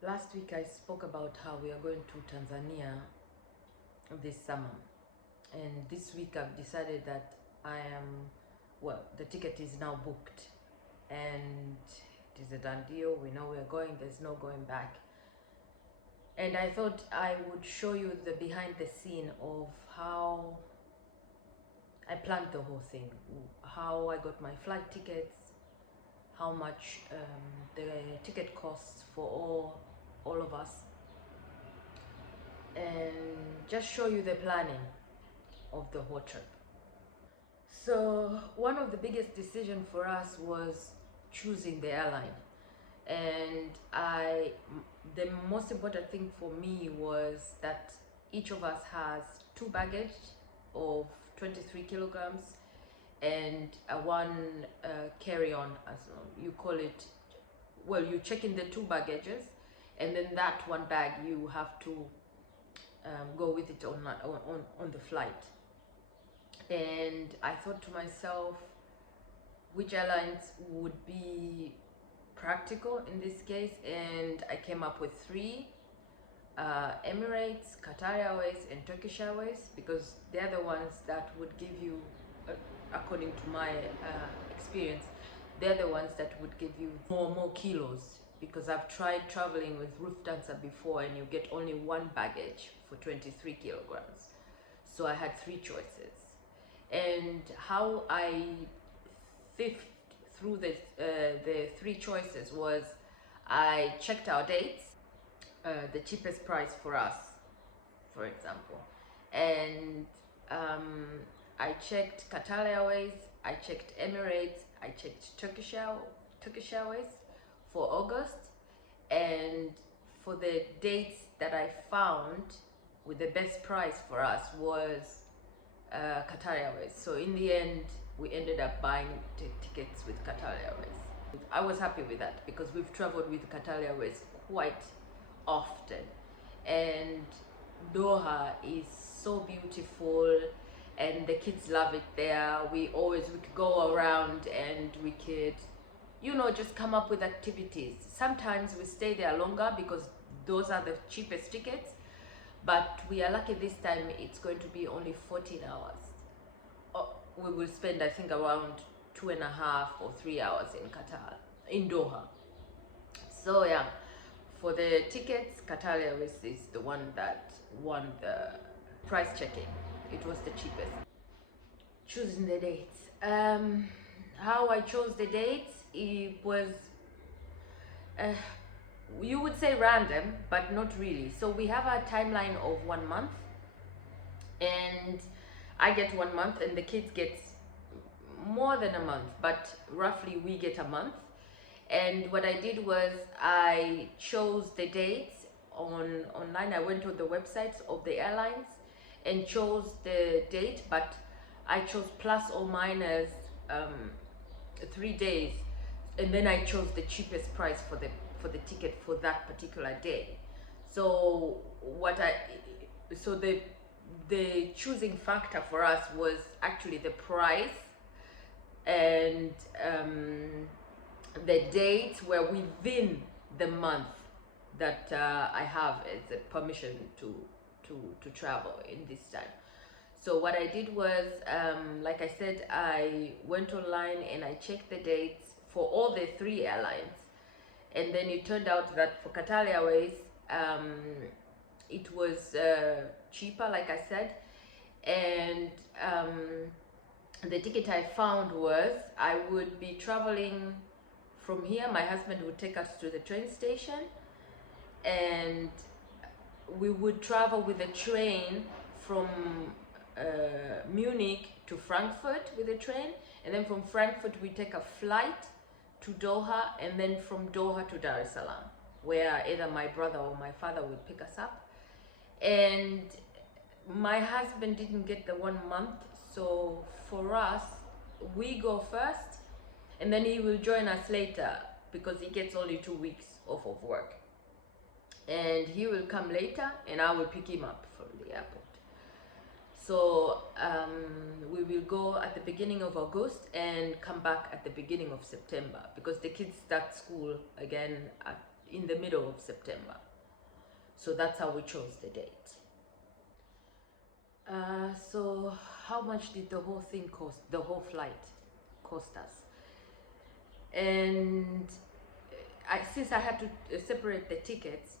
Last week I spoke about how we are going to Tanzania this summer, and this week I've decided that the ticket is now booked and it is a done deal. We know we're going, there's no going back. And I thought I would show you the behind the scene of how I planned the whole thing, how I got my flight tickets, how much the ticket costs for all of us, and just show you the planning of the whole trip. So one of the biggest decision for us was choosing the airline, and the most important thing for me was that each of us has two baggage of 23 kilograms and one carry-on, as you call it. Well, you check in the two baggages, and then that one bag you have to go with it on the flight. And I thought to myself, which airlines would be practical in this case, and I came up with three: Emirates, Qatar Airways, and Turkish Airways, because they're the ones that would give you, according to my experience, they're the ones that would give you more kilos, because I've tried traveling with Lufthansa before and you get only one baggage for 23 kilograms. So I had three choices. And how I sifted through the three choices was I checked our dates, the cheapest price for us, for example, and I checked Qatar Airways, I checked Emirates, I checked Turkish Airways for August, and for the dates that I found with the best price for us was Qatar Airways. So in the end, we ended up buying tickets with Qatar Airways. I was happy with that because we've traveled with Qatar Airways quite often, and Doha is so beautiful and the kids love it there. We could go around and we could, just come up with activities. Sometimes we stay there longer because those are the cheapest tickets, but we are lucky this time it's going to be only 14 hours. We will spend, I think, around 2.5 or 3 hours in Doha. So yeah, for the tickets, Qatar Airways is the one that won the price checking. It was the cheapest. Choosing the dates. How I chose the dates, it was, you would say random, but not really. So we have a timeline of 1 month, and I get 1 month and the kids get more than a month, but roughly we get a month. And what I did was I chose the dates online. I went on the websites of the airlines and chose the date, but I chose plus or minus 3 days, and then I chose the cheapest price for the ticket for that particular day. So the choosing factor for us was actually the price, and the dates were within the month that I have as a permission to travel in this time. So what I did was, like I said, I went online and I checked the dates for all the three airlines, and then it turned out that for Qatar Airways, it was cheaper, like I said, and the ticket I found was I would be traveling from here. My husband would take us to the train station, and we would travel with a train from Munich to Frankfurt with a train, and then from Frankfurt we take a flight to Doha, and then from Doha to Dar es Salaam, where either my brother or my father would pick us up. And my husband didn't get the 1 month, so for us, we go first, and then he will join us later because he gets only 2 weeks off of work. And he will come later, and I will pick him up from the airport. So we will go at the beginning of August and come back at the beginning of September, because the kids start school again in the middle of September. So that's how we chose the date. So how much did the whole thing cost, the whole flight cost us? And since I had to separate the tickets,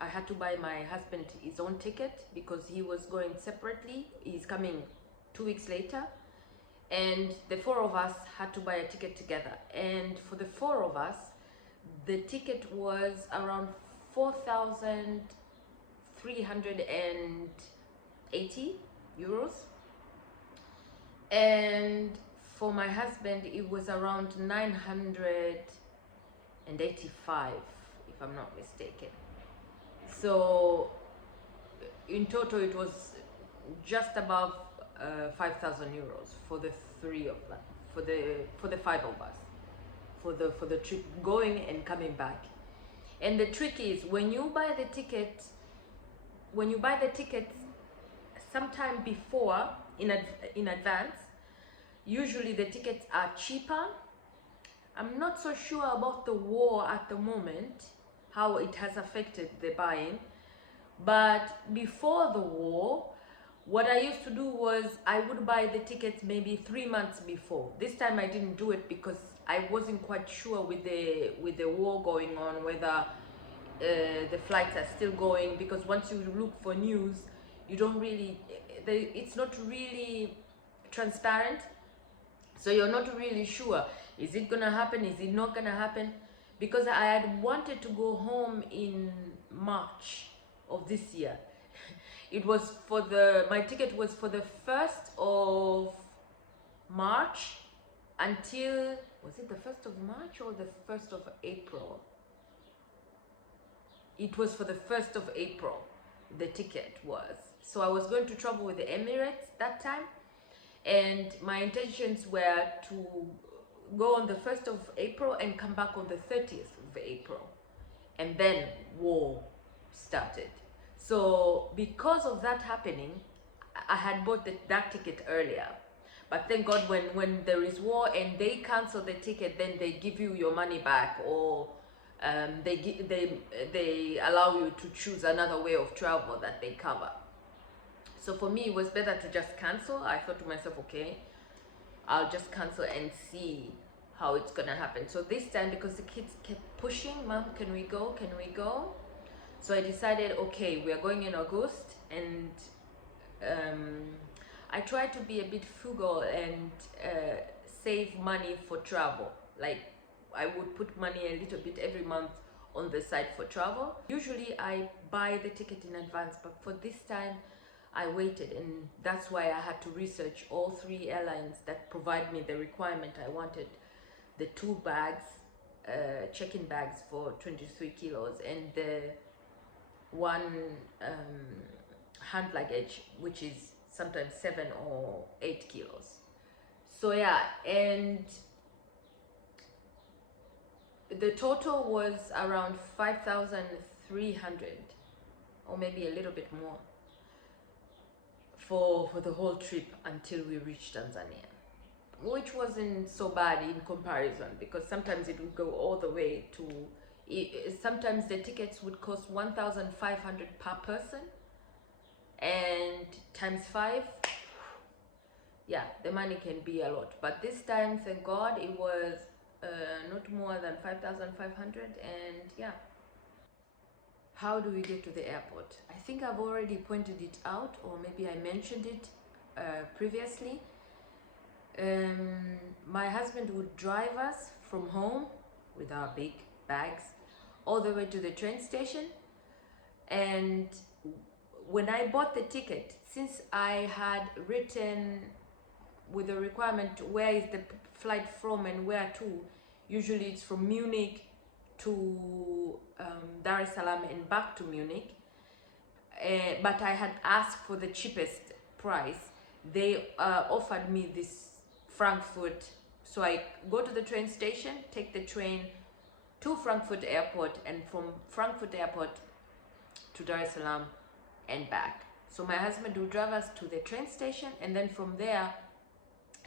I had to buy my husband his own ticket because he was going separately. He's coming 2 weeks later, and the four of us had to buy a ticket together. And for the four of us, the ticket was around 4,380 euros, and for my husband it was around 985, if I'm not mistaken. So in total it was just above 5,000 euros for the three of them, for the five of us, for the trip going and coming back. And the trick is when you buy the tickets sometime before, in advance, usually the tickets are cheaper. I'm not so sure about the war at the moment, how it has affected the buying, but before the war, what I used to do was I would buy the tickets maybe 3 months before. This time I didn't do it because I wasn't quite sure with the war going on whether the flights are still going, because once you look for news, you don't really, it's not really transparent, so you're not really sure, is it gonna happen, is it not gonna happen? Because I had wanted to go home in March of this year. It was my ticket was for the 1st of March until, was it the 1st of March or the 1st of April? It was for the 1st of April, the ticket was. So I was going to travel with the Emirates that time, and my intentions were to go on the 1st of April and come back on the 30th of April. And then war started. So because of that happening, I had bought that ticket earlier. But thank God when there is war and they cancel the ticket, then they give you your money back, or they allow you to choose another way of travel that they cover. So for me, it was better to just cancel. I thought to myself, okay, I'll just cancel and see how it's gonna happen. So this time, because the kids kept pushing, Mom, can we go? Can we go? So I decided, okay, we are going in August, and I try to be a bit frugal and save money for travel. Like, I would put money a little bit every month on the side for travel. Usually I buy the ticket in advance, but for this time I waited, and that's why I had to research all 3 airlines that provide me the requirement I wanted. The 2 bags, check-in bags for 23 kilos, and the 1 hand luggage, which is sometimes 7 or 8 kilos. So yeah, and the total was around 5,300, or maybe a little bit more, for the whole trip until we reached Tanzania, which wasn't so bad in comparison, because sometimes it would go all the way to, sometimes the tickets would cost 1,500 per person, and times 5, yeah, the money can be a lot. But this time, thank God, it was not more than 5,500, and yeah. How do we get to the airport? I think I've already pointed it out, or maybe I mentioned it previously. My husband would drive us from home with our big bags all the way to the train station, and when I bought the ticket, since I had written with the requirement where is the flight from and where to, usually it's from Munich to Dar es Salaam and back to Munich, but I had asked for the cheapest price. They offered me this Frankfurt, so I go to the train station, take the train to Frankfurt airport, and from Frankfurt airport to Dar es Salaam and back. So my husband will drive us to the train station, and then from there,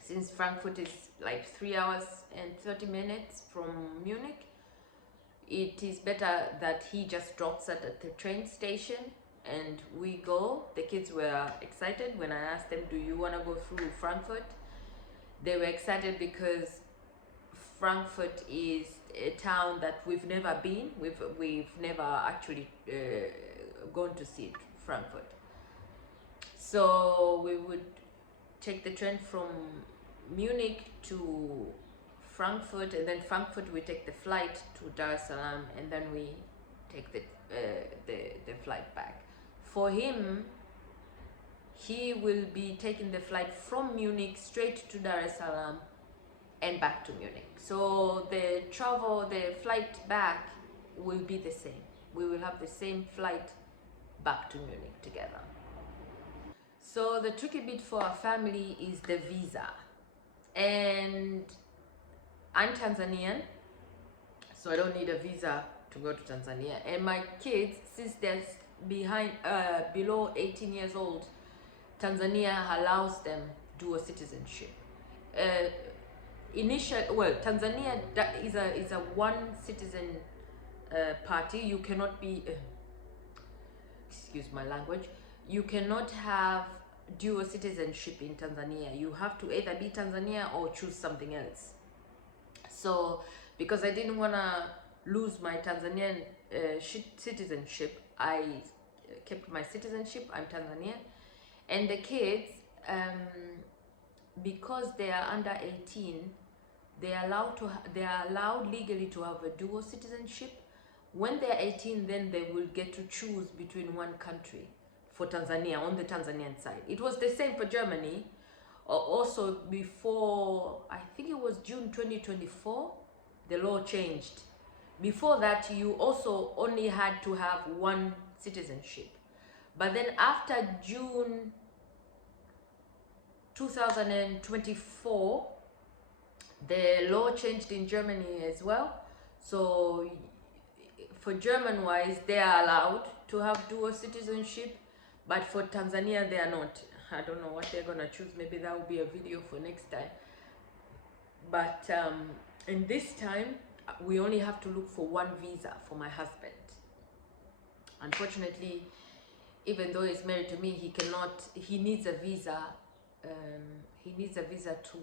since Frankfurt is like 3 hours and 30 minutes from Munich, it is better that he just drops us at the train station and we go. The kids were excited when I asked them, do you want to go through Frankfurt? They were excited because Frankfurt is a town that we've never been. We've never actually gone to see it, Frankfurt. So we would take the train from Munich to Frankfurt, and then Frankfurt we take the flight to Dar es Salaam, and then we take the flight back. For him, he will be taking the flight from Munich straight to Dar es Salaam and back to Munich. So the flight back will be the same. We will have the same flight back to Munich together. So the tricky bit for our family is the visa. And I'm Tanzanian, so I don't need a visa to go to Tanzania. And my kids, since they're below 18 years old, Tanzania allows them dual citizenship. Tanzania is a one citizen party. You cannot be, excuse my language, you cannot have dual citizenship in Tanzania. You have to either be Tanzania or choose something else. So because I didn't want to lose my Tanzanian citizenship, I kept my citizenship. I'm Tanzanian. And the kids, because they are under 18, they are allowed legally to have a dual citizenship. When they're 18, then they will get to choose between one country for Tanzania, on the Tanzanian side. It was the same for Germany. Also before, I think it was June 2024, the law changed. Before that, you also only had to have one citizenship. But then after June 2024, the law changed in Germany as well. So for German wise, they are allowed to have dual citizenship, but for Tanzania, they are not. I don't know what they're gonna choose. Maybe that will be a video for next time. But in this time, we only have to look for one visa for my husband. Unfortunately, even though he's married to me, he needs a visa. He needs a visa to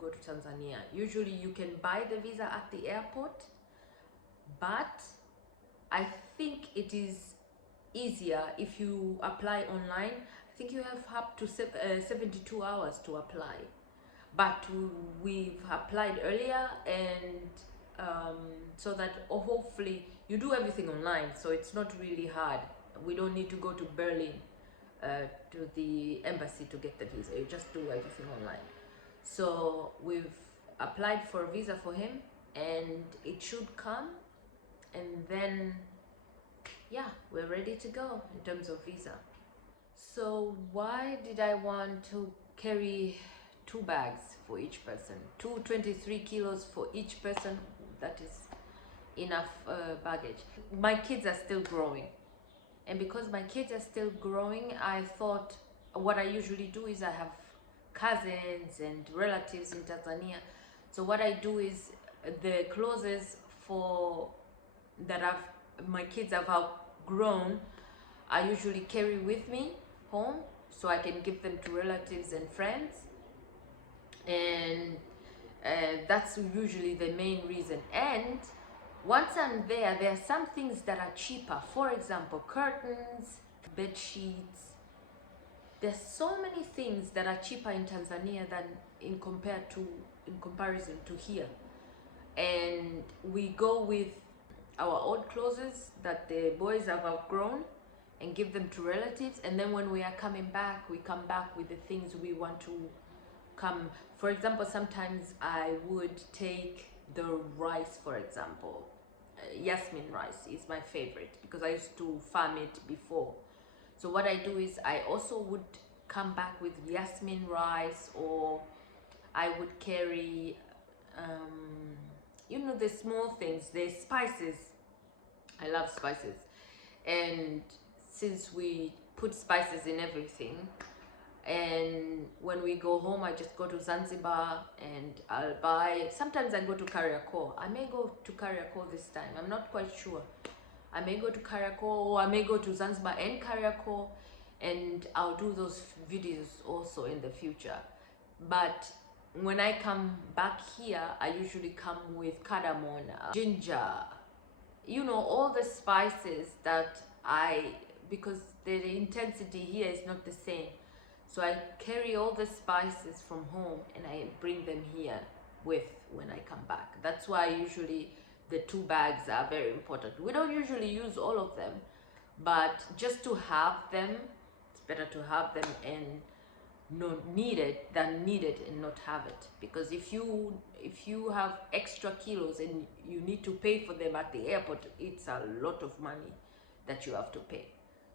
go to Tanzania. Usually you can buy the visa at the airport, but I think it is easier if you apply online. I think you have up to 72 hours to apply, but we've applied earlier, and so that hopefully you do everything online, so it's not really hard. We don't need to go to Berlin to the embassy to get the visa. You just do everything online. So we've applied for a visa for him, and it should come, and then yeah, we're ready to go in terms of visa. So why did I want to carry 2 bags for each person? 23 kilos for each person. That is enough baggage. My kids are still growing, and because my kids are still growing, I thought what I usually do is I have cousins and relatives in Tanzania. So what I do is the clothes my kids have outgrown, I usually carry with me home so I can give them to relatives and friends, and that's usually the main reason. And once I'm there, there are some things that are cheaper. For example, curtains, bed sheets. There's so many things that are cheaper in Tanzania than in comparison to here. And we go with our old clothes that the boys have outgrown and give them to relatives, and then when we are coming back, we come back with the things we want to come. For example, sometimes I would take the rice, for example. Yasmin rice is my favorite because I used to farm it before. So what I do is I also would come back with Yasmin rice, or I would carry you know, the small things, the spices. I love spices, and since we put spices in everything, And when we go home, I just go to Zanzibar and I'll buy. Sometimes I go to Kariakor. I may go to Kariakor this time. I'm not quite sure. I may go to Kariakor, or I may go to Zanzibar and Kariakor, and I'll do those videos also in the future. But when I come back here, I usually come with cardamom, ginger, you know, all the spices that because the intensity here is not the same. So I carry all the spices from home and I bring them here with when I come back. That's why usually the 2 bags are very important. We don't usually use all of them, but just to have them, it's better to have them and not need it than need it and not have it. Because if you have extra kilos and you need to pay for them at the airport, it's a lot of money that you have to pay.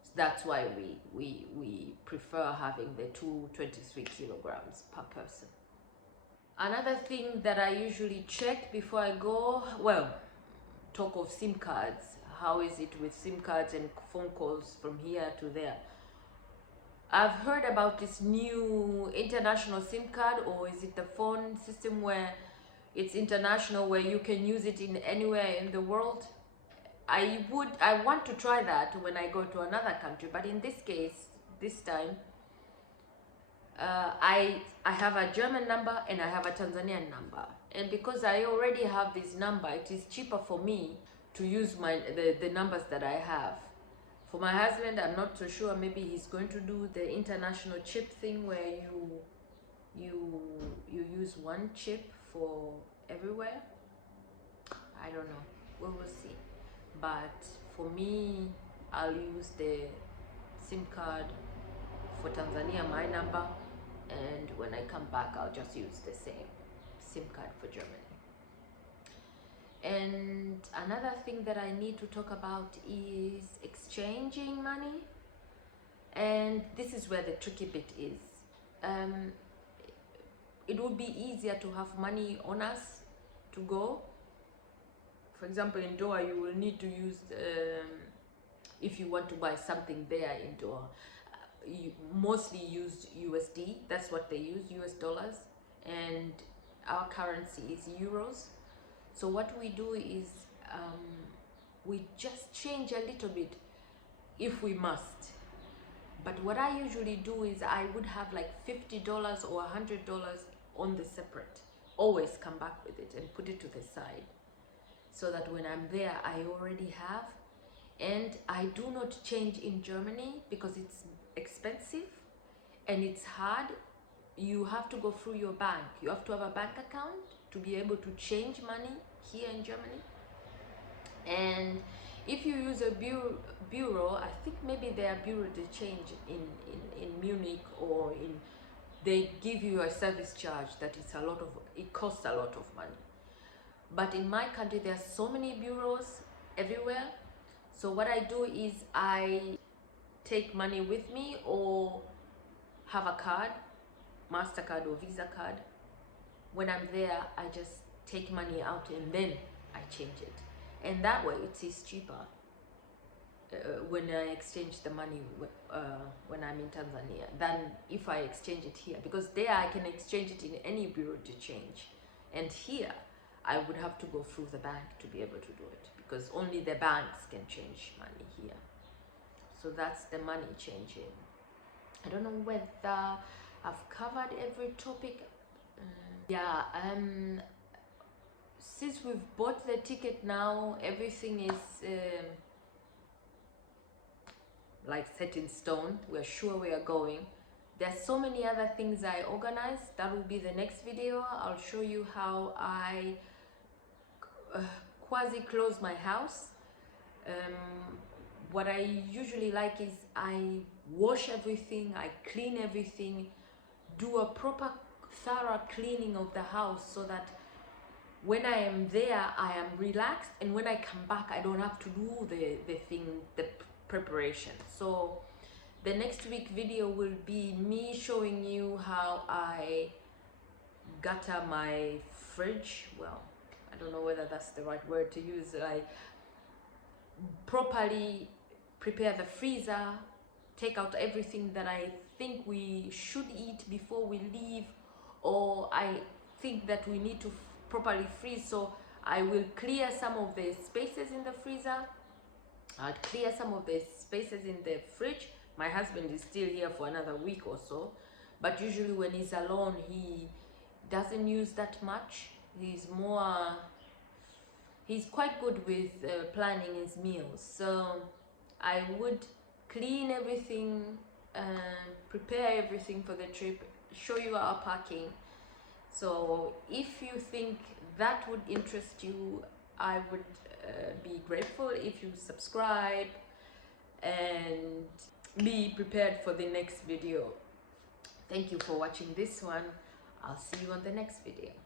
So that's why we prefer having the 23 kilograms per person. Another thing that I usually check before I go, well, talk of SIM cards. How is it with SIM cards and phone calls from here to there? I've heard about this new international SIM card, or is it the phone system where it's international, where you can use it in anywhere in the world? I want to try that when I go to another country, but in this case, this time, I have a German number and I have a Tanzanian number, and because I already have this number, it is cheaper for me to use the numbers that I have. For my husband, I'm not so sure. Maybe he's going to do the international chip thing where you use one chip for everywhere. I don't know. We will see. But for me, I'll use the SIM card for Tanzania, my number, and when I come back, I'll just use the same SIM card for Germany. And another thing that I need to talk about is exchanging money, and this is where the tricky bit is. It would be easier to have money on us to go. For example, in Doha, you will need to use, if you want to buy something there in Doha, you mostly use USD. That's what they use, US dollars, and our currency is euros. So what we do is we just change a little bit if we must. But what I usually do is I would have like $50 or $100 on the separate. Always come back with it and put it to the side, so that when I'm there, I already have. And I do not change in Germany because it's expensive and it's hard. You have to go through your bank. You have to have a bank account to be able to change money here in Germany. And if you use a bureau, I think maybe there are bureau de change in Munich, or they give you a service charge that it costs a lot of money. But in my country, there are so many bureaus everywhere. So what I do is I take money with me, or have a card, MasterCard or Visa card. When I'm there, I just take money out and then I change it. And that way it is cheaper when I exchange the money when I'm in Tanzania than if I exchange it here. Because there I can exchange it in any bureau to change. And here I would have to go through the bank to be able to do it, because only the banks can change money here. So that's the money changing. I don't know whether I've covered every topic. Since we've bought the ticket now, everything is like set in stone. We're sure we are going. There's so many other things I organized. That will be the next video. I'll show you how I quasi close my house. What I usually like is I wash everything, I clean everything, do a proper thorough cleaning of the house, so that when I am there, I am relaxed, and when I come back, I don't have to do the preparation. So the next week video will be me showing you how I gutter my fridge. Well, I don't know whether that's the right word to use. I properly prepare the freezer, take out everything that I think we should eat before we leave, or I think that we need to properly freeze. So I will clear some of the spaces in the freezer. I'll clear some of the spaces in the fridge. My husband is still here for another week or so, but usually when he's alone, he doesn't use that much. He's quite good with planning his meals. So I would clean everything, prepare everything for the trip, show you our packing. So if you think that would interest you, I would be grateful if you subscribe and be prepared for the next video. Thank you for watching this one. I'll see you on the next video.